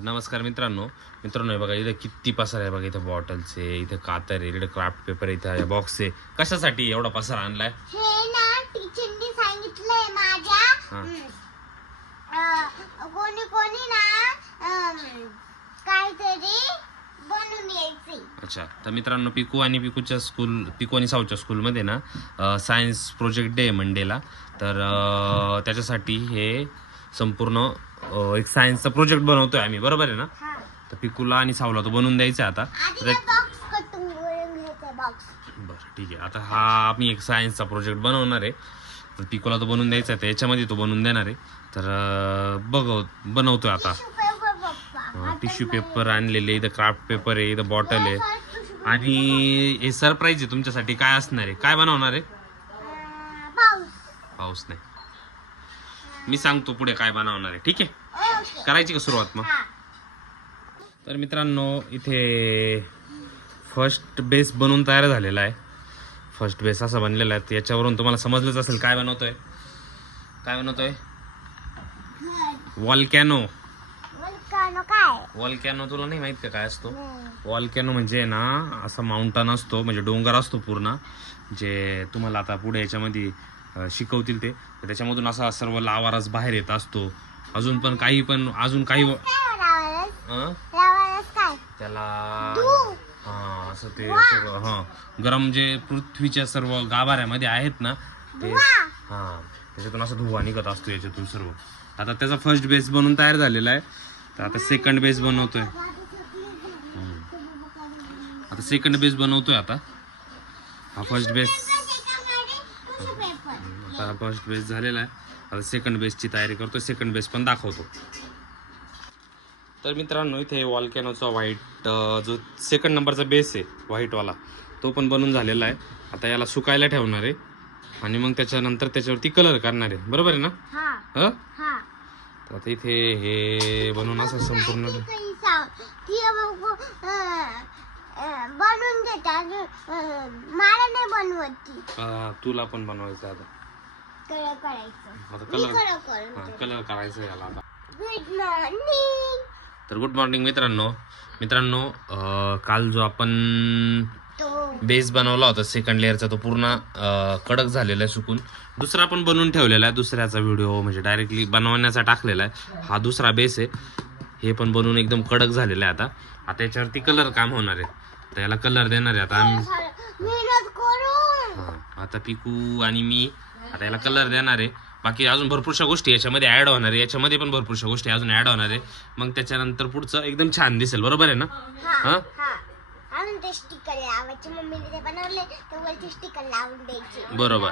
तर नमस्कार मित्रांनो हे बघा इथे किती पसार आहे बघा. इथे बॉटल्स आहे, इथे कातर आहे, इथे क्राफ्ट पेपर आहे, इथे बॉक्स आहे. कशासाठी एवढा पसार आणलाय? हे ना टीचरनी सांगितलंय माझ्या कोणी कोणी ना काहीतरी बनवून यायचे. अच्छा, तर मित्रांनो पिकू आणि साऊच्या स्कूलमध्ये ना सायन्स प्रोजेक्ट डे मंडेला. तर त्याच्यासाठी हे संपूर्ण एक सायन्सचा प्रोजेक्ट बनवतोय आम्ही, बरोबर आहे ना? तर पिकूला आणि साऊला तो बनवून द्यायचा आता. बरं ठीक आहे. आता हा आम्ही एक सायन्सचा प्रोजेक्ट बनवणार आहे. तर पिकूला तो बनवून द्यायचा आहे, याच्यामध्ये तो बनवून देणार आहे. तर बनवतोय आता. टिश्यू पेपर आणलेले, इथं क्राफ्ट पेपर आहे, इथं बॉटल आहे आणि हे सरप्राईज आहे तुमच्यासाठी. काय असणार आहे, काय बनवणार आहे? पाऊस नाही, मी सांगतो पुढे काय बनवणार आहे. ठीक आहे, करायची का सुरुवात मग? तर मित्रांनो इथे फर्स्ट बेस बनवून तयार झालेला आहे. फर्स्ट बेस असा बनलेला आहे. याच्यावरून तुम्हाला समजलंच असेल काय बनवतोय. वॉल्कॅनो. वॉल्कॅनो तुला नाही माहित का काय असतो? वॉल्कॅनो म्हणजे ना असा माउंटन असतो, म्हणजे डोंगर असतो पूर्ण, जे तुम्हाला आता पुढे याच्यामध्ये शिकवतील ते. त्याच्यामधून असा सर्व लावारस बाहेर येत असतो. अजून काही त्याला असं ते सगळं गरम जे पृथ्वीच्या सर्व गाभाऱ्यामध्ये आहेत ना ते त्याच्यातून असा धुवा निघत असतो याच्यातून सर्व. आता त्याचा फर्स्ट बेस बनून तयार झालेला आहे. तर आता सेकंड बेस बनवतोय. आता हा फर्स्ट बेस झालेला आहे. आता सेकंड बेसची तयारी करतो. सेकंड बेस पण दाखवतो. तर मित्रांनो इथे वॉल्कॅनोचा व्हाईट जो सेकंड नंबरचा बेस आहे व्हाईटवाला, तो पण बनून झालेला आहे. आता याला सुकायला ठेवणार आहे आणि मग त्याच्यानंतर त्याच्यावरती कलर करणार आहे, बरोबर आहे ना? तर आता इथे हे बनवून असं संपूर्ण बनवून देतात. मला नाही बनवती. तुला पण बनवायचं आता. कलर करायचं याला आता. Good morning. तर गुड मॉर्निंग मित्रांनो काल जो आपण बेस बनवला होता सेकंड लेअरचा, तो पूर्ण कडक झालेला आहे सुकून. दुसरा पण बनवून ठेवलेला आहे. दुसऱ्याचा व्हिडिओ म्हणजे डायरेक्टली बनवण्याचा टाकलेला आहे. हा दुसरा बेस आहे. हे पण बनवून एकदम कडक झालेलं आहे. आता याच्यावरती कलर काम होणार आहे. तर याला कलर देणार आहे आता आम्ही. आता पिकू आणि मी आता याला कलर देणार आहे. बाकी अजून भरपूरशा गोष्टी याच्यामध्ये ऍड होणार आहे. याच्यामध्ये पण भरपूरशा गोष्टी अजून ऍड होणार आहे. मग त्याच्यानंतर पुढचं एकदम छान दिसेल, बरोबर आहे ना? बरोबर.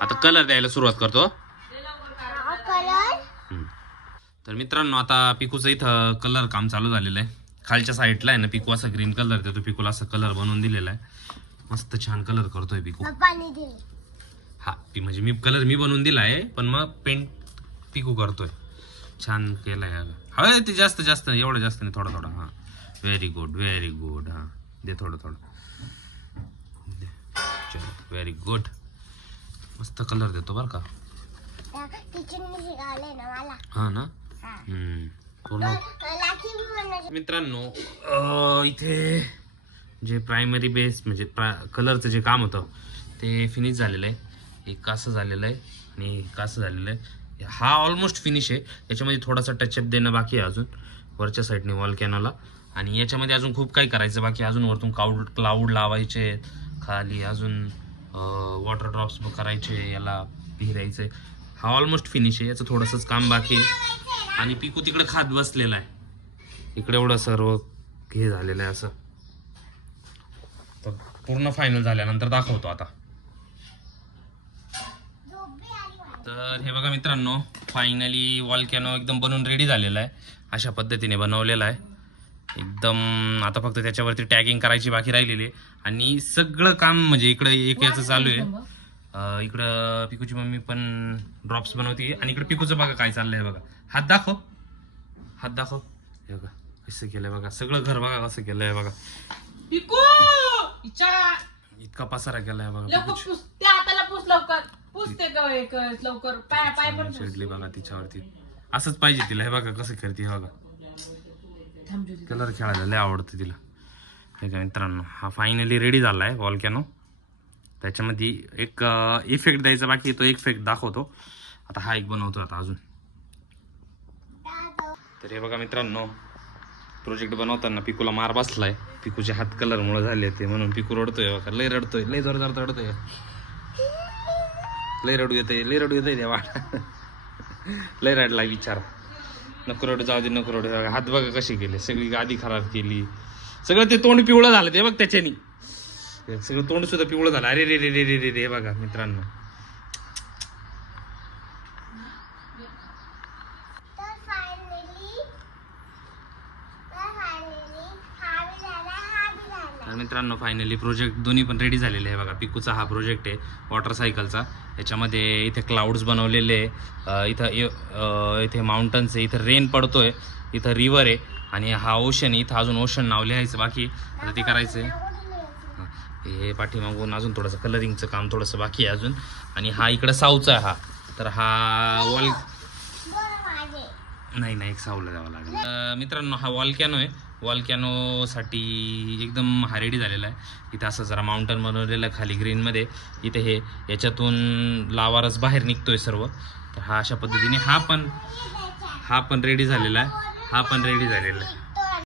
आता कलर द्यायला सुरुवात करतो. तर मित्रांनो आता पिकूचं इथं कलर काम चालू झालेलं आहे. खालच्या साईडला आहे ना पिकू असा ग्रीन कलर देतो. पिकूला असा कलर बनवून दिलेला आहे. मस्त छान कलर करतोय पिकू. म्हणजे मी बनवून दिला आहे, पण मग पेंट पिकू करतोय. छान केलाय. हवं ते जास्त एवढं जास्त नाही, थोडं व्हेरी गुड. दे थोडं चलो, व्हेरी गुड. मस्त कलर देतो बरं का. हा ना. मित्रांनो इथे जे प्रायमरी बेस म्हणजे कलरचं जे काम होतं ते फिनिश झालेलं आहे. एक असं झालेलं आहे आणि एक असं झालेलं आहे. हा ऑलमोस्ट फिनिश आहे. याच्यामध्ये थोडासा टचअप देणं बाकी आहे अजून वरच्या साईडने वॉल्कॅनोला. आणि याच्यामध्ये अजून खूप काही करायचं बाकी. अजून वरतून क्लाउड लावायचे, खाली अजून वॉटर ड्रॉप्स करायचे, याला भिरायचं. हा ऑलमोस्ट फिनिश आहे. याचं थोडंसंच काम बाकी आहे. आणि पिकू तिकडे खात बसलेला आहे. इकडे एवढं सर्व हे झालेलं आहे असं. तर पूर्ण फायनल झाल्यानंतर दाखवतो आता. तर हे बघा मित्रांनो, फायनली वॉल्कॅनो एकदम बनवून रेडी झालेला आहे. अशा पद्धतीने बनवलेला आहे एकदम. आता फक्त त्याच्यावरती टॅगिंग करायची बाकी राहिलेली आहे. आणि सगळं काम म्हणजे इकडे एक याचं चालू आहे. इकडं पिकूची मम्मी पण ड्रॉप्स बनवते. आणि इकडे पिकूचं बघा काय चाललंय बघा. हात दाखव. हे बघा कसं केलंय बघा. सगळं घर बघा कसं केलंय बघा. इतका पसारा केलाय बघा. पुसते ग एक लवकर पाय पाय पण पुस. चिडली बघा तिच्यावरती. असंच पाहिजे तिला. हे बघा कसं करते. हे बघा थांब ज्योती. कलर खेळायला लय आवडतं तिला. हे का मित्रांनो, हा फायनली रेडी झाला आहे वॉल्कॅनो. त्याच्यामध्ये एक इफेक्ट द्यायचा बाकी आहे, तो एक इफेक्ट दाखवतो. आता हा एक बनवतो आता अजून. तर हे बघा मित्रांनो, प्रोजेक्ट बनवताना पिकूला मार बसलाय. पिकूचे हात कलरमुळे झाले ते, म्हणून पिकू रडतोय बघा. लय रडतोय, लय जोरदार रडतोय. लय रडू येतंय, लय रडू येतंय देवा. लय रडला बिचारा. नको रडू, जाऊ दे नको रडू. बघा हात बघा कशी केले, सगळी गादी खराब केली. सगळं ते तोंड पिवळं झालं ते बघ त्याच्यानी. सगळं तोंड सुद्धा पिवळं झालं. अरे रे रे रे रे रे रे. बघा मित्रांनो, तर फायनली हा बी झाला, हा बी झाला. तर मित्रांनो फायनली प्रोजेक्ट दोन्ही पण रेडी झालेले आहे बघा. पिकूचा हा प्रोजेक्ट आहे वॉटरसायकलचा. याच्यामध्ये इथे क्लाउड्स बनवलेले आहे, इथे माउंटन्स आहे, इथं रेन पडतोय, इथं रिव्हर आहे आणि हा ओशन. इथं अजून ओशन नाव लिहायचं बाकी. आता ते करायचं आहे. हे पाठीमागून अजून थोडंसं कलरिंगचं काम थोडंसं बाकी आहे अजून. आणि हा इकडं साऊचा आहे हा. तर हा वॉल नाही एक साऊला द्यावा लागेल. मित्रांनो हा वॉल्कॅनो आहे. वॉल्कॅनोसाठी एकदम हा रेडी झालेला आहे. इथं असं जरा माउंटन बनवलेलं आहे खाली ग्रीनमध्ये. इथे हे याच्यातून लावारस बाहेर निघतोय सर्व. तर हा अशा पद्धतीने हा पण रेडी झालेला आहे. हा पण रेडी झालेला आहे.